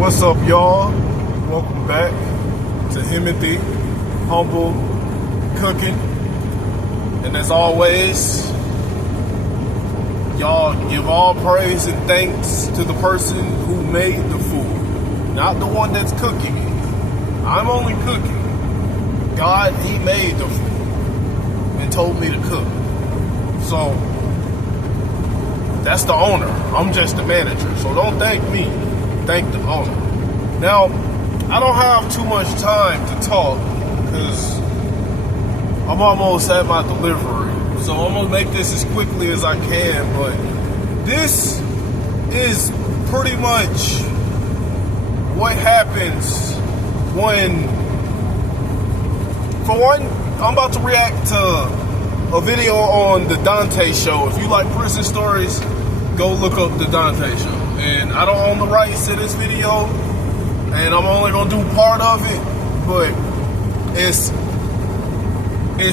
What's up, y'all? Welcome back to Timothy Humble Cooking. And as always, y'all give all praise and thanks to the person who made the food, not the one that's cooking it. I'm only cooking. God, He made the food and told me to cook. So that's the owner. I'm just the manager. So don't thank me. Thank the owner. Now, I don't have too much time to talk because I'm almost at my delivery. So I'm going to make this as quickly as I can. But this is pretty much what happens when, for one, I'm about to react to a video on the Dante Show. If you like prison stories, go look up the Dante Show. And I don't own the rights to this video, and I'm only gonna do part of it, but it's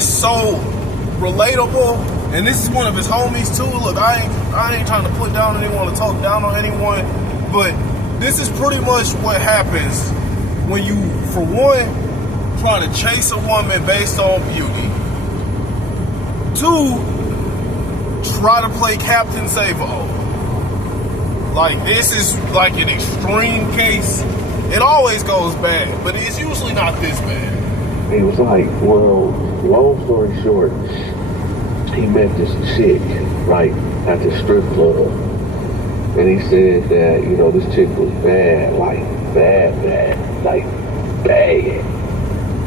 so relatable. And this is one of his homies too. Look, I ain't trying to put down anyone or talk down on anyone, but this is pretty much what happens when you, for one, try to chase a woman based on beauty. Two, try to play Captain Save-A-Ho. Like, this is like an extreme case. It always goes bad, but it's usually not this bad. He was like, well, long story short, he met this chick, right, at the strip club. And he said that, you know, this chick was bad, like, bad, like, bad.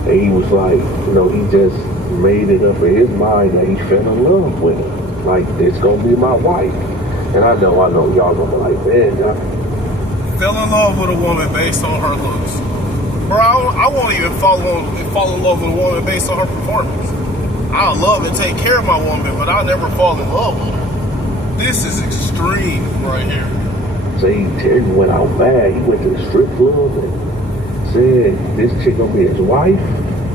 And he was like, you know, he just made it up in his mind that he fell in love with her. Like, it's gonna be my wife. And I know, y'all gonna be like, man, y'all fell in love with a woman based on her looks. Bro, I won't even fall in love with a woman based on her performance. I'll love and take care of my woman, but I'll never fall in love with her. This is extreme right here. So he went out bad. He went to the strip club and said, this chick gonna be his wife.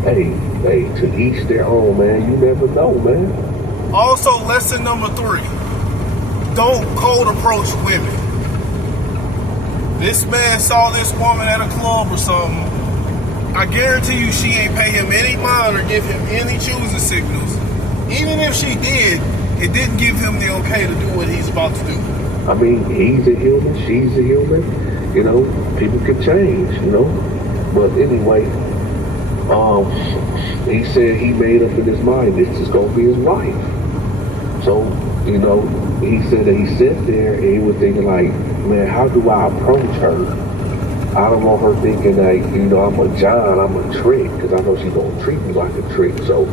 Hey, to each their own, man. You never know, man. Also, lesson number 3. Don't cold approach women. This man saw this woman at a club or something. I guarantee you she ain't pay him any mind or give him any choosing signals. Even if she did, it didn't give him the okay to do what he's about to do. I mean, he's a human, she's a human. You know, people can change, you know. But anyway, he said he made up in his mind this is going to be his wife. So, you know, he said that he sat there and he was thinking like, man, how do I approach her? I don't want her thinking that, you know, I'm a John, I'm a trick, because I know she's going to treat me like a trick. So,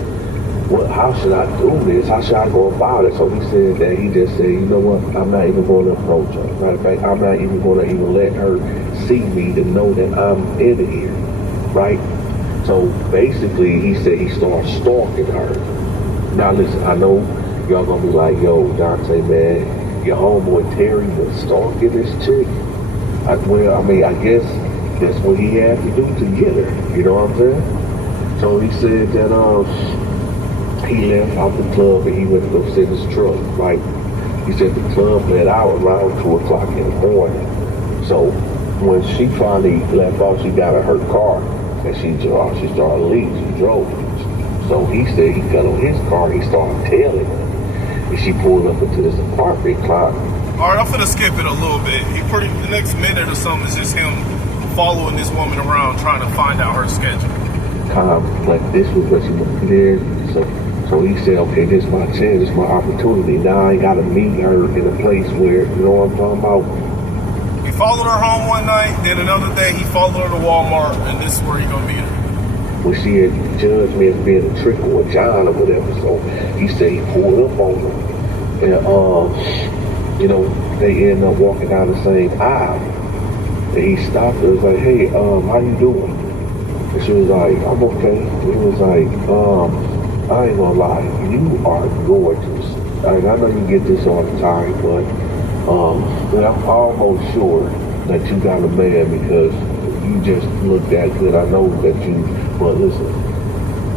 how should I do this? How should I go about it? So he said that he just said, you know what, I'm not even going to approach her. Matter of fact, I'm not even going to even let her see me to know that I'm in here, right? So basically, he said he started stalking her. Now listen, I know y'all gonna be like, yo, Dante, man, your homeboy Terry was stalking this chick. I guess that's what he had to do to get her. You know what I'm saying? So he said that he left out the club and he went to go sit his truck, right? He said the club let out around 2 o'clock in the morning. So when she finally left out, she got in her car and she started leaving. She drove. So he said he got on his car, he started tailing her. And she pulled up into this apartment clock. Alright, I'm finna skip it a little bit. The next minute or something is just him following this woman around trying to find out her schedule. Like this was what she was there. So he said, okay, this is my chance, this is my opportunity. Now I gotta meet her in a place where, you know what I'm talking about? He followed her home one night, then another day he followed her to Walmart, and this is where he gonna meet her. Well, she had judged me as being a trick or a John or whatever. So he said he pulled up on her. And, you know, they ended up walking down the same aisle. And he stopped her. He was like, hey, how you doing? And she was like, I'm okay. And he was like, I ain't gonna lie, you are gorgeous. I know you get this all the time, but I'm almost sure that you got a man because you just look that good. I know that you, but listen,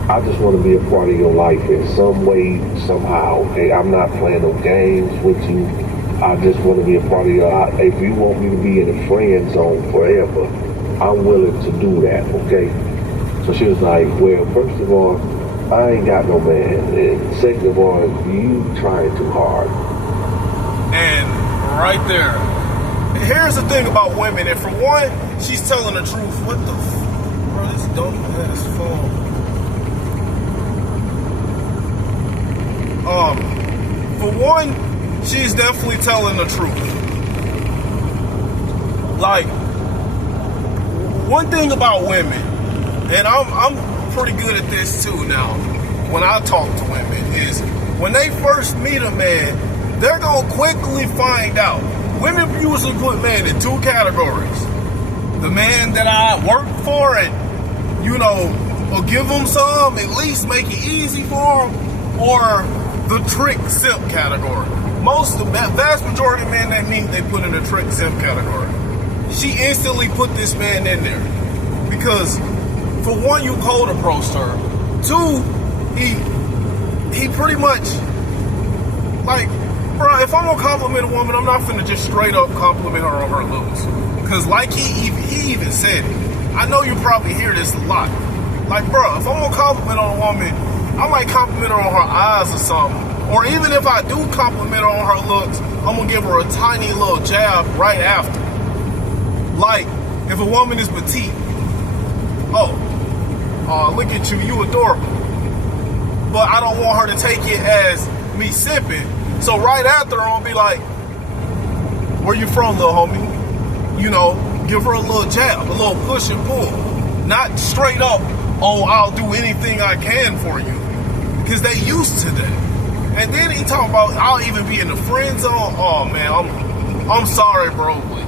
I just want to be a part of your life in some way, somehow. Okay, I'm not playing no games with you. I just want to be a part of your. If you want me to be in the friend zone forever, I'm willing to do that, okay? So she was like, well, first of all, I ain't got no man. And second of all, you trying too hard. And right there, here's the thing about women. And for one, she's telling the truth. What the bro, this dumb ass phone. For one, she's definitely telling the truth. Like, one thing about women, and I'm pretty good at this too now, when I talk to women, is when they first meet a man, they're gonna quickly find out. Women usually put men in two categories. The man that I work for and, you know, will give them some, at least make it easy for them, or the trick simp category. The vast majority of men that meet, they put in the trick simp category. She instantly put this man in there because, for one, you cold approached her. Two, he pretty much, like, bro, if I'm gonna compliment a woman, I'm not finna just straight up compliment her on her looks. Because like he even said it. I know you probably hear this a lot. Like, bro, if I'm gonna compliment on a woman, I might compliment her on her eyes or something. Or even if I do compliment her on her looks, I'm gonna give her a tiny little jab right after. Like, if a woman is petite, oh, look at you, you adorable. But I don't want her to take it as me simping. So right after, I'm gonna be like, where you from, little homie? You know, give her a little jab, a little push and pull. Not straight up, oh, I'll do anything I can for you. Because they used to that. And then he talking about, I'll even be in the friend zone. Oh, man, I'm sorry, bro. But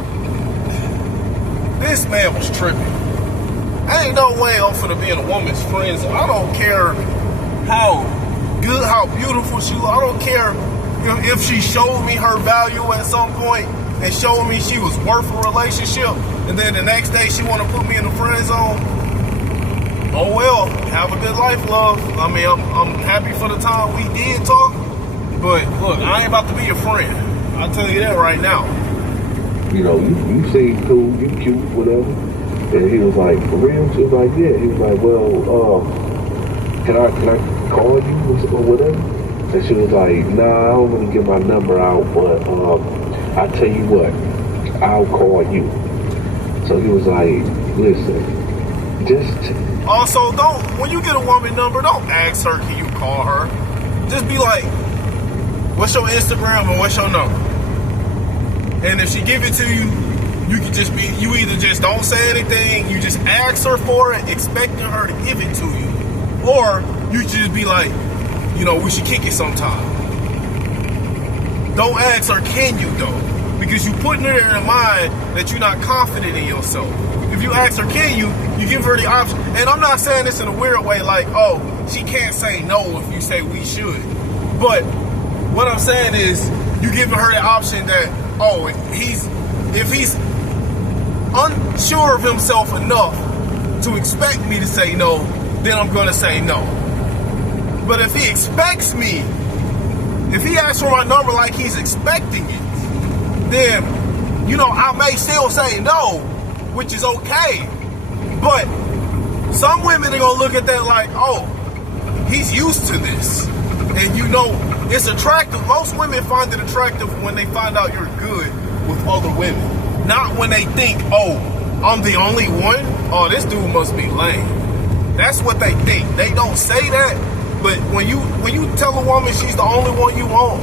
this man was tripping. Ain't no way I'm finna be in a woman's friend zone. I don't care how good, how beautiful she was. I don't care if she showed me her value at some point and showed me she was worth a relationship, and then the next day she want to put me in the friend zone. Oh well, have a good life, love. I mean, I'm happy for the time we did talk, but look, I ain't about to be your friend. I'll tell you that right now. You know, you seem cool, you cute, whatever. And he was like, for real? She was like, yeah. He was like, well, can I call you or whatever? And she was like, nah, I don't want to give my number out, but I tell you what, I'll call you. So he was like, listen, just... Also, when you get a woman number, don't ask her, can you call her? Just be like, what's your Instagram and what's your number? And if she give it to you, you can just be, you either just don't say anything, you just ask her for it, expecting her to give it to you. Or you just be like, you know, we should kick it sometime. Don't ask her, can you though? Because you putting her in mind that you're not confident in yourself. If you ask her, can you give her the option. And I'm not saying this in a weird way, like, oh, she can't say no if you say we should. But what I'm saying is, you giving her the option that, oh, if he's unsure of himself enough to expect me to say no, then I'm gonna say no. But if he expects me, if he asks for my number like he's expecting it, then, you know, I may still say no, which is okay. But some women are gonna look at that like, oh, he's used to this. And you know, it's attractive. Most women find it attractive when they find out you're good with other women. Not when they think, oh, I'm the only one? Oh, this dude must be lame. That's what they think. They don't say that, but when you tell a woman she's the only one you want,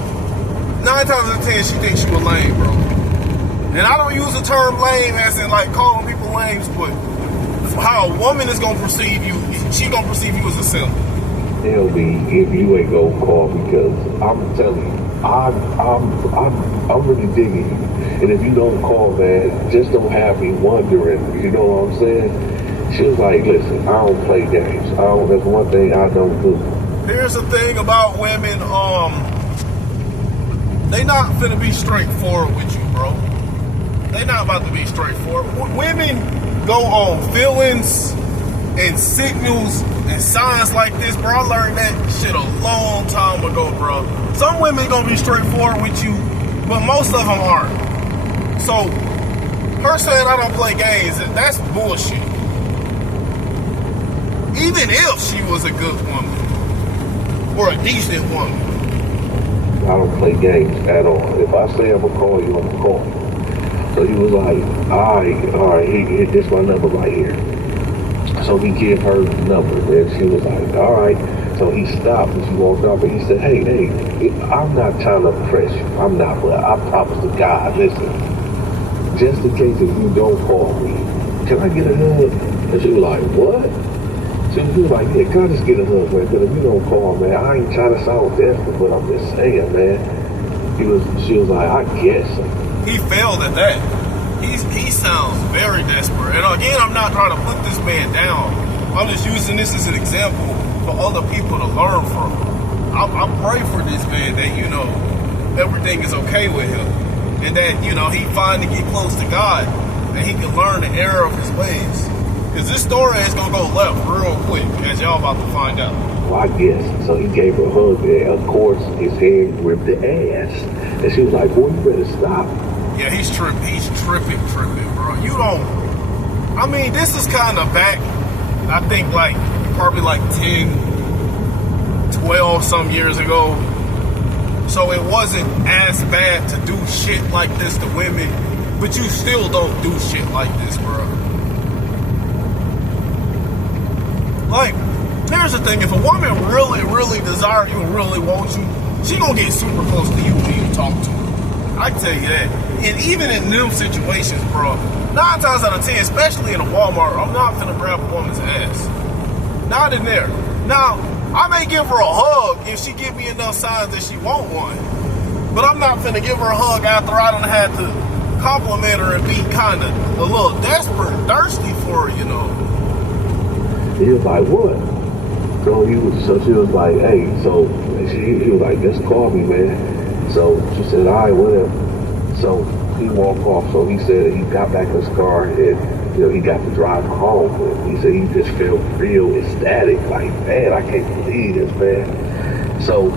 9 times out of 10 she thinks you a lame, bro. And I don't use the term lame as in like calling people lames, but how a woman is gonna perceive you, she gonna perceive you as a simp. Tell me if you ain't gonna call, because I'm telling you, I'm really digging you. And if you don't call, man, just don't have me wondering, you know what I'm saying? She was like, listen, I don't play games. That's one thing I don't do. Here's the thing about women, they not finna be straightforward with you, bro. They not about to be straightforward. Women go on feelings and signals and signs like this, bro. I learned that shit a long time ago, bro. Some women gonna be straightforward with you but most of them aren't. So, her saying I don't play games, that's bullshit. Even if she was a good woman, or a decent woman. I don't play games at all. If I say I'm gonna call you, I'm gonna call you. So he was like, all right, he this my number right here. So he gave her the number, and she was like, all right. So he stopped and she walked up and he said, hey, I'm not trying to press you. I'm not, but I promise to God, listen, just in case if you don't call me, can I get a hug? And she was like, what? She was like, yeah, can I just get a hug, man? Because if you don't call, man, I ain't trying to sound desperate, but I'm just saying, man. She was like, I guess. He failed at that. He sounds very desperate. And again, I'm not trying to put this man down. I'm just using this as an example for other people to learn from. I pray for this man that, you know, everything is okay with him. And that, you know, he finally get close to God. And he can learn the error of his ways. Because this story is going to go left real quick, as y'all about to find out. Well, I guess. So he gave her a hug, and of course, his hand gripped the ass. And she was like, boy, you better stop. Yeah, he's tripping, bro. You don't, I mean, this is kind of back, I think, like, probably like 10, 12 some years ago. So it wasn't as bad to do shit like this to women, but you still don't do shit like this, bro. Like, here's the thing, if a woman really, really desires you and really wants you, she gonna get super close to you when you talk to her. I can tell you that. And even in them situations, bro, 9 times out of 10, especially in a Walmart, I'm not finna grab a woman's ass. Not in there. Now, I may give her a hug if she give me enough signs that she want one. But I'm not finna give her a hug after I done had to compliment her and be kind of a little desperate, thirsty for her, you know. He was like, what? So she was like, hey, so he was like, just call me, man. So she said, all right, whatever. So he walked off. So he said he got back in his car and, you know, he got to drive home. And he said he just felt real ecstatic. Like, man, I can't believe this, man. So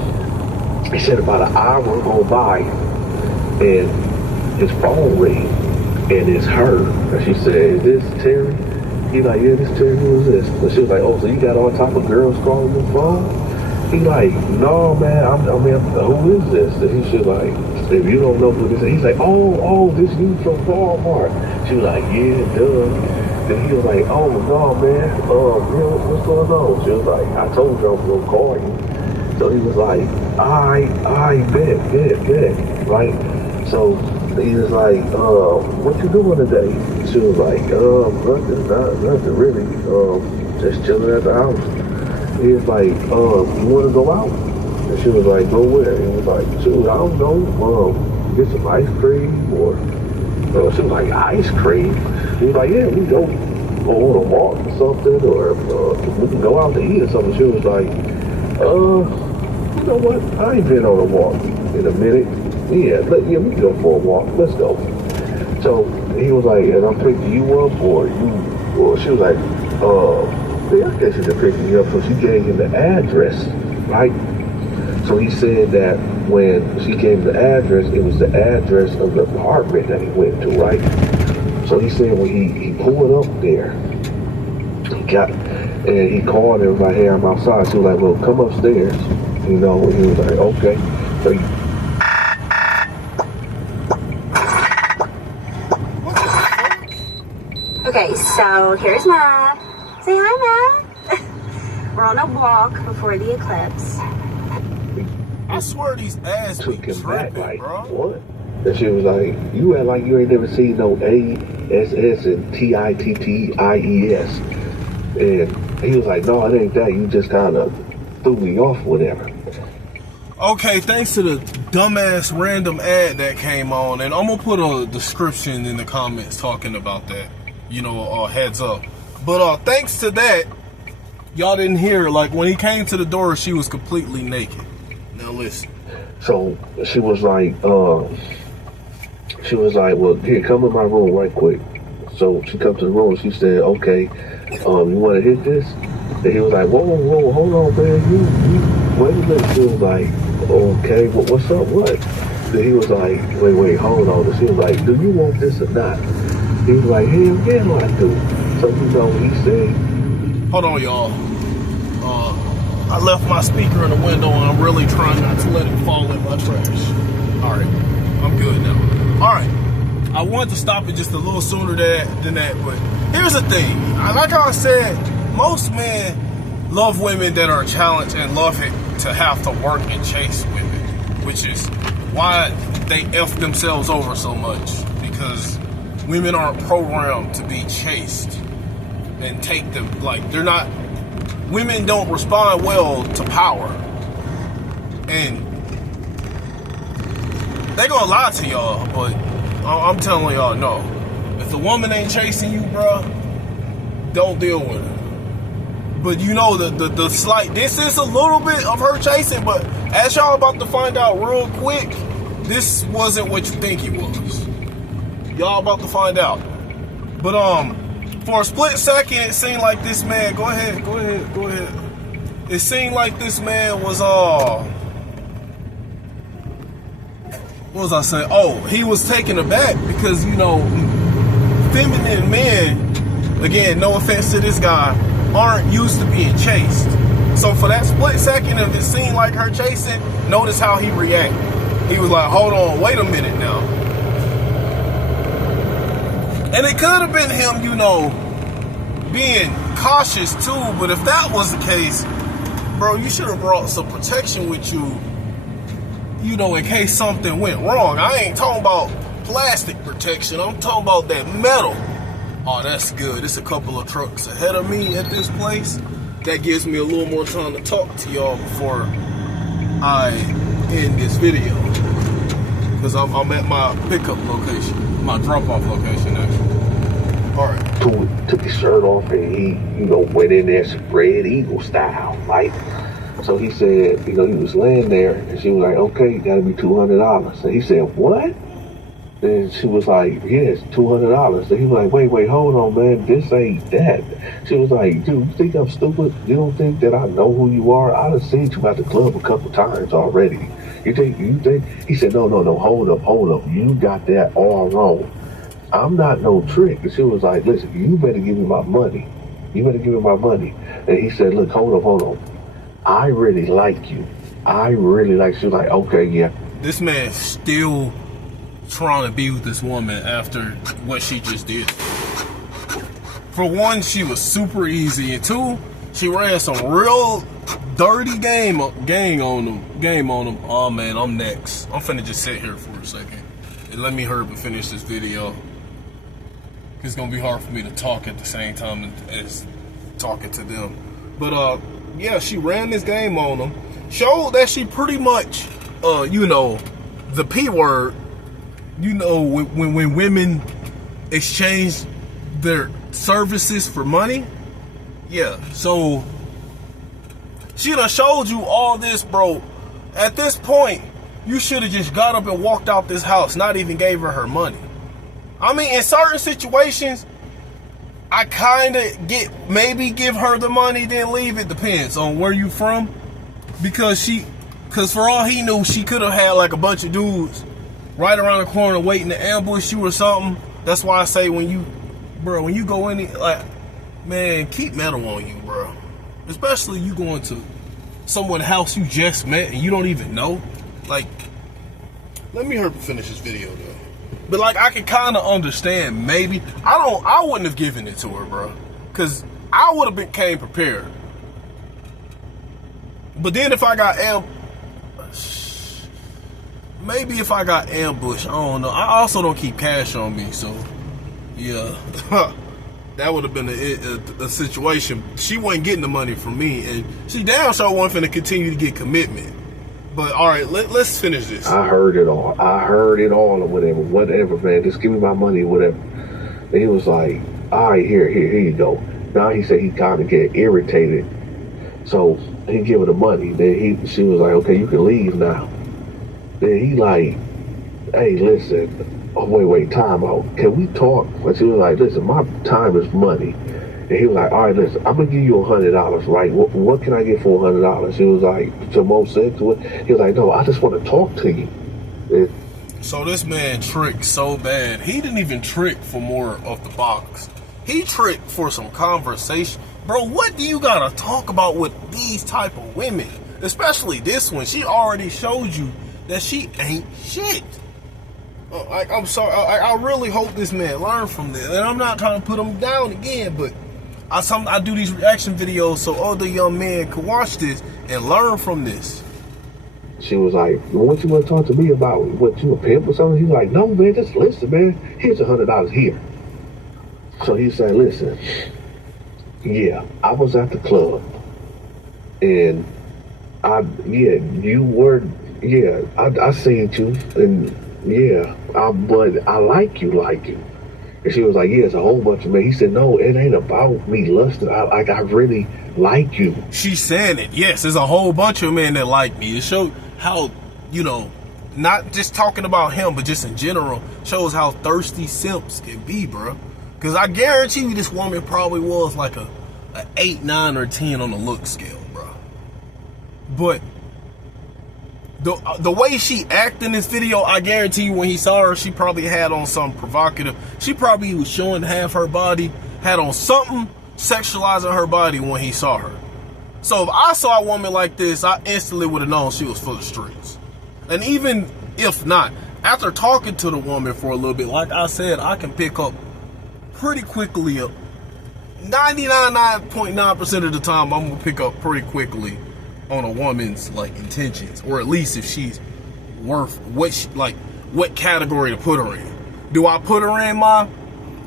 he said about an hour go by and his phone rang and it's her. And she said, is this Terry? He like, yeah, this Terry, who is this? And she was like, oh, so you got all type of girls calling your phone? He like, no, man, I mean, who is this? And he should like, if you don't know who this is, he's like, oh, this you from Walmart. She was like, yeah, duh. Then he was like, oh, no, man, what's going on? She was like, I told you I was going to call you. So he was like, I bet, right? So he was like, what you doing today? She was like, nothing really, just chilling at the house. He was like, you want to go out? And she was like, go where? He was like, shoot, I don't know, get some ice cream, or she was like, ice cream? He was like, yeah, we go on a walk or something, or we can go out to eat or something. She was like, you know what? I ain't been on a walk in a minute. Yeah, we can go for a walk. Let's go. So he was like, and I'm picking you up, or she was like, yeah, I guess you could pick me up. So she gave him the address, right? So he said that when she gave him the address, it was the address of the apartment that he went to, right? So he said when he pulled up there, he called her and was like, hey, I'm outside. She was like, well, come upstairs. You know, and he was like, okay. So he, okay, so here's Matt. Say hi, Matt. We're on a walk before the eclipse. I swear these ass be took him back, tripping, like, bro. what? And she was like, you act like you ain't never seen no ASS and TITTIES. And he was like, no, it ain't that. You just kind of threw me off, whatever. Okay, thanks to the dumbass random ad that came on, and I'm gonna put a description in the comments talking about that, you know, heads up. But thanks to that, y'all didn't hear, like, when he came to the door, she was completely naked. Now listen. So she was like, well, here, come in my room right quick. So she comes to the room and she said, okay, you want to hit this? And he was like, whoa, hold on, man. You wait a minute. She was like, okay, what's up, what? Then he was like, wait, hold on. She was like, do you want this or not? He was like, hell yeah, I do. So, he said... Hold on, y'all. I left my speaker in the window and I'm really trying not to let it fall in my trash. All right, I'm good now. All right, I wanted to stop it just a little sooner than that, but here's the thing. Like I said, most men love women that are challenged and love it to have to work and chase women, which is why they F themselves over so much, because women aren't programmed to be chased and take them, like, they're not, women don't respond well to power. And they gonna lie to y'all, but I'm telling y'all, no. If the woman ain't chasing you, bro, don't deal with her. But you know, the slight, this is a little bit of her chasing, but as y'all about to find out real quick, this wasn't what you think it was. Y'all about to find out. But for a split second, it seemed like this man, go ahead. It seemed like this man was what was I saying? Oh, he was taken aback because, you know, feminine men, again, no offense to this guy, aren't used to being chased. So for that split second of it seemed like her chasing, notice how he reacted. He was like, hold on, wait a minute now. And it could have been him, you know, being cautious too, but if that was the case, bro, you should have brought some protection with you, you know, in case something went wrong. I ain't talking about plastic protection, I'm talking about that metal. Oh, that's good. It's a couple of trucks ahead of me at this place. That gives me a little more time to talk to y'all before I end this video. Because I'm at my pickup location, my drop-off location, actually. All right. Took his shirt off and he, you know, went in there spread eagle style, right? So he said, you know, he was laying there and she was like, okay, gotta be $200. And he said, what? Then she was like, yes, $200. Then he was like, wait, hold on, man, this ain't that. She was like, dude, you think I'm stupid? You don't think that I know who you are? I done seen you at the club a couple times already. You think? He said, no, hold up. You got that all wrong. I'm not no trick. And she was like, listen, you better give me my money. And he said, look, hold up. I really like you. She was like, okay, yeah. This man still trying to be with this woman after what she just did. For one, she was super easy, and two, she ran some real dirty game on them. Oh man, I'm next. I'm finna just sit here for a second and let me hurry up and finish this video. It's gonna be hard for me to talk at the same time as talking to them. But yeah, she ran this game on them. Showed that she pretty much, you know, the P word. You know, when women exchange their services for money, yeah. So she done showed you all this, bro. At this point, you should have just got up and walked out this house, not even gave her money. I mean, in certain situations, I kind of maybe give her the money, then leave. It depends on where you from, because for all he knew, she could have had like a bunch of dudes right around the corner waiting to ambush you or something. That's why I say when you go in, like, man, keep metal on you, bro. Especially you going to someone's house you just met and you don't even know. Like, let me hurry finish this video though. But like, I can kind of understand, maybe. I wouldn't have given it to her, bro. Because I would have came prepared. But then if I got maybe if I got ambushed, I don't know. I also don't keep cash on me, so yeah. That would have been a situation. She wasn't getting the money from me, and she damn sure wasn't finna continue to get commitment. But all right, let's finish this. I heard it all or whatever, man. Just give me my money or whatever. And he was like, all right, here you go. Now he said he kind of get irritated, so he give her the money. Then she was like, okay, you can leave now. Then he like, hey, listen. Oh, wait, time out. Can we talk? And she was like, listen, my time is money. And he was like, all right, listen, I'm going to give you $100, right? What can I get for $100? She was like, to most said to it, he was like, no, I just want to talk to you. So this man tricked so bad. He didn't even trick for more of the box. He tricked for some conversation. Bro, what do you gotta talk about with these type of women? Especially this one. She already showed you that she ain't shit. I'm sorry. I really hope this man learned from this. And I'm not trying to put him down again, but I do these reaction videos so other young men can watch this and learn from this. She was like, well, what you want to talk to me about? What, you a pimp or something? He's like, no, man, just listen, man. Here's $100 here. So he said, listen, yeah, I was at the club. And I seen you. And yeah, but I like you. And she was like, yeah, it's a whole bunch of men. He said, no, it ain't about me lusting. I really like you. She's saying it. Yes, there's a whole bunch of men that like me. It shows how, not just talking about him, but just in general, shows how thirsty simps can be, bro. Because I guarantee you this woman probably was like a 8, 9, or 10 on the look scale, bro. But the way she acted in this video, I guarantee you when he saw her, she probably had on something provocative. She probably was showing half her body, had on something sexualizing her body when he saw her. So if I saw a woman like this, I instantly would have known she was full of streets. And even if not, after talking to the woman for a little bit, like I said, I can pick up pretty quickly. 99.9% of the time, I'm gonna pick up pretty quickly on a woman's intentions, or at least if she's worth what category to put her in. Do I put her in my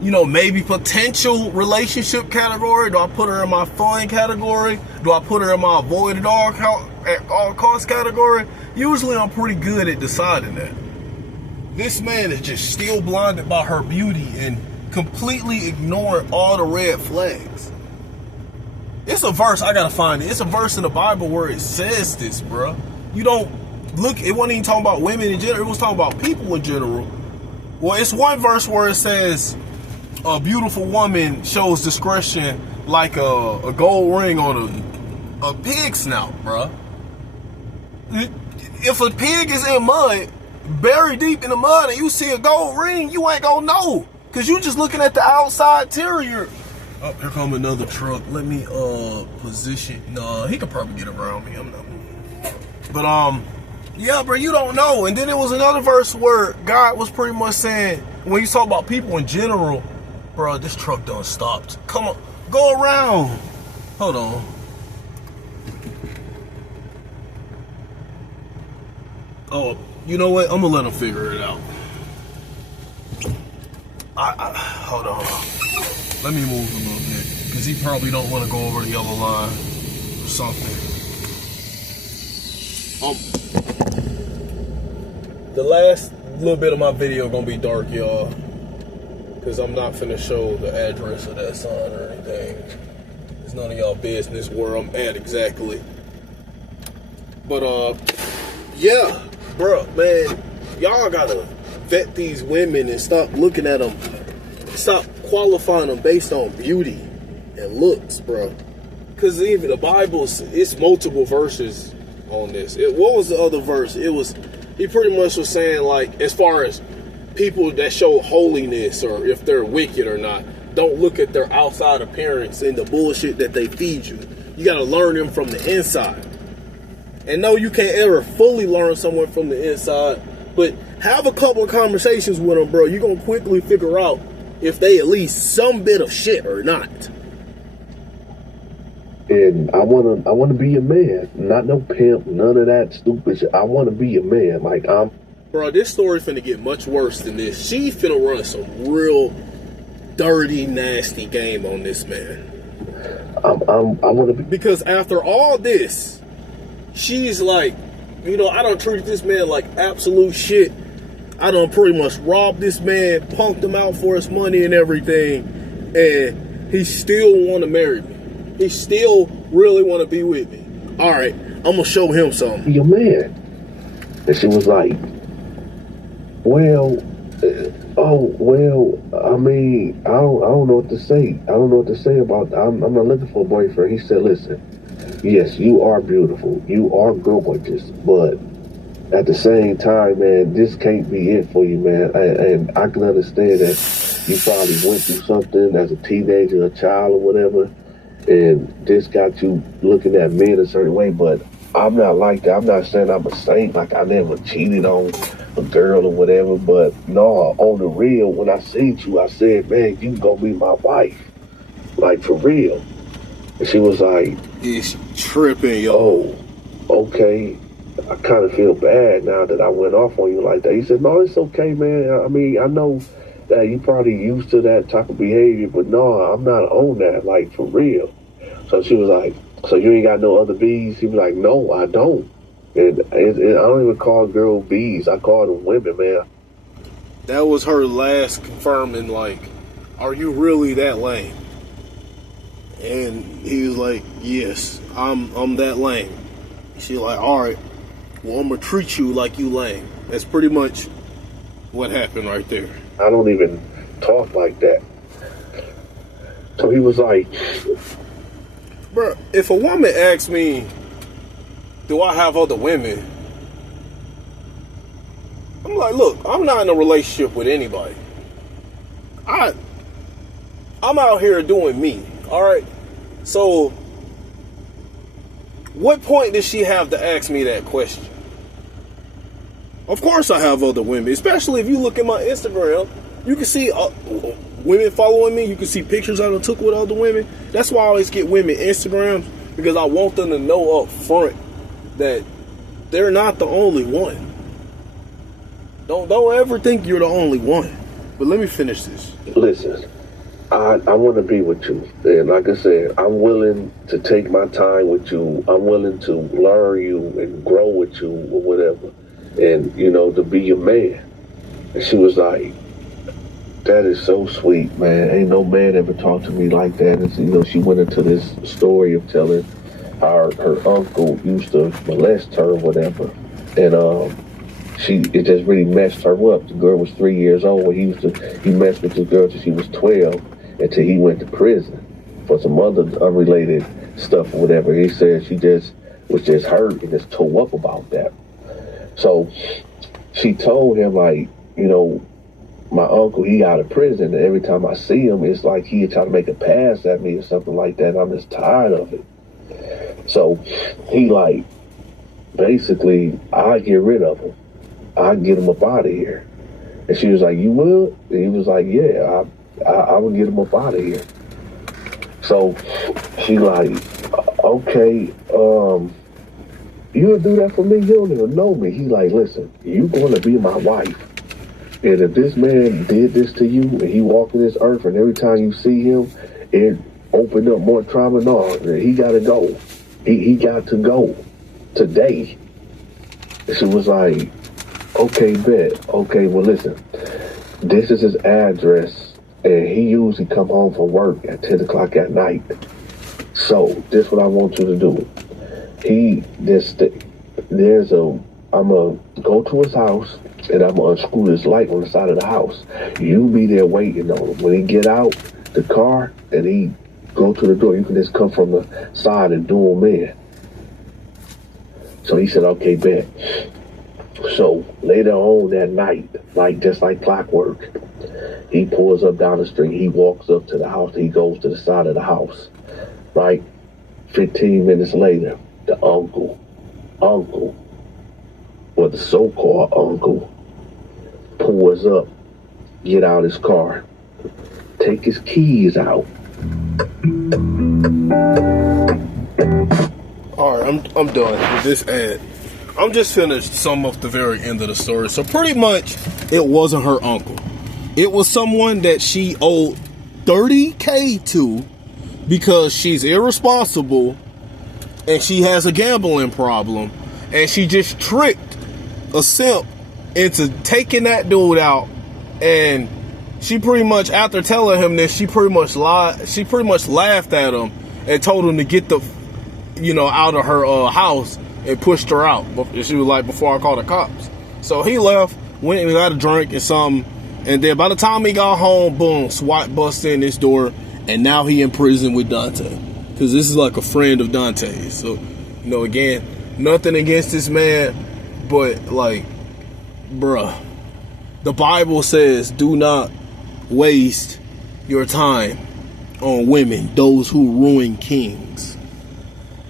maybe potential relationship category? Do I put her in my fun category? Do I put her in my avoid at all cost category? Usually I'm pretty good at deciding that. This man is just still blinded by her beauty and completely ignoring all the red flags. It's a verse, I gotta find it. It's a verse in the Bible where it says this, bro. You don't look, it wasn't even talking about women in general, it was talking about people in general. Well, it's one verse where it says, a beautiful woman shows discretion like a gold ring on a pig snout, bruh. If a pig is in mud, buried deep in the mud, and you see a gold ring, you ain't gonna know. Because you just looking at the outside interior. Oh, here come another truck. Let me position. Nah, he could probably get around me. I'm not. But yeah, bro, you don't know. And then there was another verse where God was pretty much saying, when you talk about people in general, bro, this truck done stopped. Come on, go around. Hold on. Oh, you know what? I'm gonna let him figure it out. Hold on. Let me move a little bit, because he probably don't want to go over the yellow line or something. The last little bit of my video gonna be dark, y'all, because I'm not finna show the address of that sign or anything. It's none of y'all business where I'm at exactly. But yeah, bro, man, y'all gotta vet these women and stop looking at them. Stop qualifying them based on beauty and looks, bro. Because even the Bible, it's multiple verses on this. What was the other verse? He pretty much was saying, as far as people that show holiness or if they're wicked or not, don't look at their outside appearance and the bullshit that they feed you. You got to learn them from the inside. And no, you can't ever fully learn someone from the inside, but have a couple of conversations with them, bro. You're going to quickly figure out if they at least some bit of shit or not. And I wanna be a man, not no pimp, none of that stupid shit. I wanna be a man, Bro, this story finna get much worse than this. She finna run some real dirty, nasty game on this man. I wanna be, because after all this, she's like, I done treated this man like absolute shit. I done pretty much robbed this man, punked him out for his money and everything, and he still want to marry me. He still really want to be with me. All right, I'm gonna show him something. Be a man. And she was like, well, I mean, I don't know what to say. I don't know what to say about that. I'm not looking for a boyfriend. He said, listen, yes, you are beautiful. You are gorgeous, but at the same time, man, this can't be it for you, man. And I can understand that you probably went through something as a teenager, a child, or whatever, and this got you looking at men a certain way. But I'm not like that. I'm not saying I'm a saint, like I never cheated on a girl or whatever. But no, on the real, when I seen you, I said, man, you gonna be my wife, like for real. And she was like, "It's tripping, yo." Oh, okay. I kind of feel bad now that I went off on you like that. He said, no, it's okay, man. I mean, I know that you probably used to that type of behavior, but no, I'm not on that, like, for real. So she was like, so you ain't got no other bees? He was like, no, I don't. And I don't even call girls bees. I call them women, man. That was her last confirming, like, are you really that lame? And he was like, yes, I'm that lame. She like, all right, well, I'm gonna treat you like you lame. That's pretty much what happened right there. I don't even talk like that. So he was like, bro, if a woman asks me, do I have other women? I'm like, look, I'm not in a relationship with anybody. I'm out here doing me, all right? So, what point does she have to ask me that question? Of course I have other women, especially if you look at my Instagram, you can see women following me. You can see pictures I done took with other women. That's why I always get women Instagrams, because I want them to know up front that they're not the only one. Don't ever think you're the only one. But let me finish this. Listen, I want to be with you. And like I said, I'm willing to take my time with you. I'm willing to learn you and grow with you or whatever. And, you know, to be your man. And she was like, that is so sweet, man. Ain't no man ever talked to me like that. And, you know, she went into this story of telling how her uncle used to molest her or whatever. And it just really messed her up. The girl was 3 years old. He messed with this girl till she was 12, until he went to prison for some other unrelated stuff or whatever. He said she was just hurt and just tore up about that. So she told him, like, you know, my uncle, he out of prison, and every time I see him, it's like he try to make a pass at me or something like that. I'm just tired of it. So he like, basically, I get rid of him. I get him up out of here. And she was like, you would? And he was like, yeah, I would get him up out of here. So she like, okay, you would do that for me? You don't even know me. He like, listen, you going to be my wife. And if this man did this to you and he walked this earth and every time you see him, it opened up more trauma, no, he got to go. He got to go today. And she was like, okay, bet. Okay, well, listen, this is his address, and he usually come home from work at 10 o'clock at night. So this is what I want you to do. I'm going to go to his house, and I'm going to unscrew this light on the side of the house. You be there waiting on him. When he get out the car and he go to the door, you can just come from the side and do him in. So he said, okay, bet. So later on that night, like just like clockwork, he pulls up down the street. He walks up to the house. He goes to the side of the house. Right? 15 minutes later, the uncle, or the so-called uncle, pulls up, get out his car, take his keys out. All right, I'm done with this ad. I'm just finished some of the very end of the story. So pretty much, it wasn't her uncle. It was someone that she owed $30K to because she's irresponsible and she has a gambling problem, and she just tricked a simp into taking that dude out. And she pretty much, after telling him this, she pretty much lied. She pretty much laughed at him and told him to get the, out of her house, and pushed her out. She was like, before I called the cops. So he left, went and got a drink and something, and then by the time he got home, boom, SWAT busted in his door, and now he in prison with Dante, because this is like a friend of Dante's. So, again, nothing against this man, But, like, bruh, the Bible says, do not waste your time on women, those who ruin kings.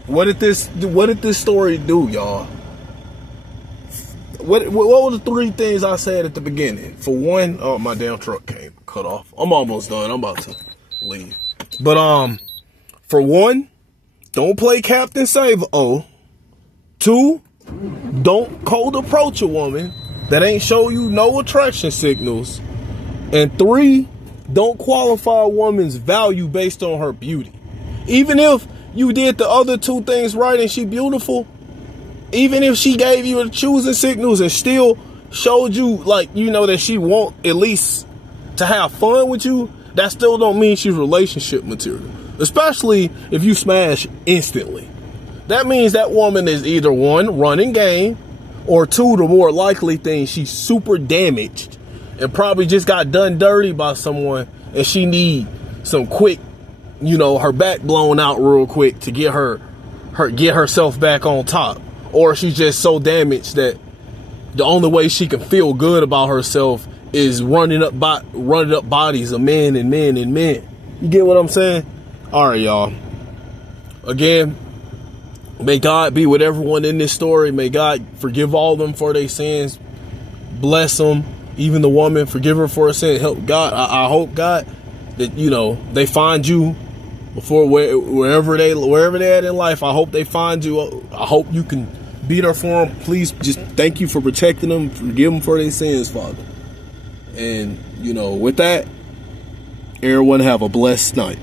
What did this story do, y'all? What were the 3 things I said at the beginning? For one, oh, my damn truck came cut off. I'm almost done. I'm about to leave. But for one, don't play Captain Save-O. 2, don't cold approach a woman that ain't show you no attraction signals. And 3, don't qualify a woman's value based on her beauty. Even if you did the other 2 things right and she beautiful, even if she gave you the choosing signals and still showed you, like, you know, that she want at least to have fun with you, that still don't mean she's relationship material. Especially if you smash instantly. That means that woman is either 1, running game, or 2, the more likely thing, she's super damaged and probably just got done dirty by someone and she need some quick, you know, her back blown out real quick to get herself back on top. Or she's just so damaged that the only way she can feel good about herself is running up bodies of men and men and men. You get what I'm saying? All right, y'all. Again, may God be with everyone in this story. May God forgive all of them for their sins. Bless them. Even the woman, forgive her for her sin. Help God. I hope, God, that, you know, they find you before wherever they're at in life. I hope they find you. I hope you can be there for them. Please just thank you for protecting them. Forgive them for their sins, Father. And, you know, with that, everyone have a blessed night.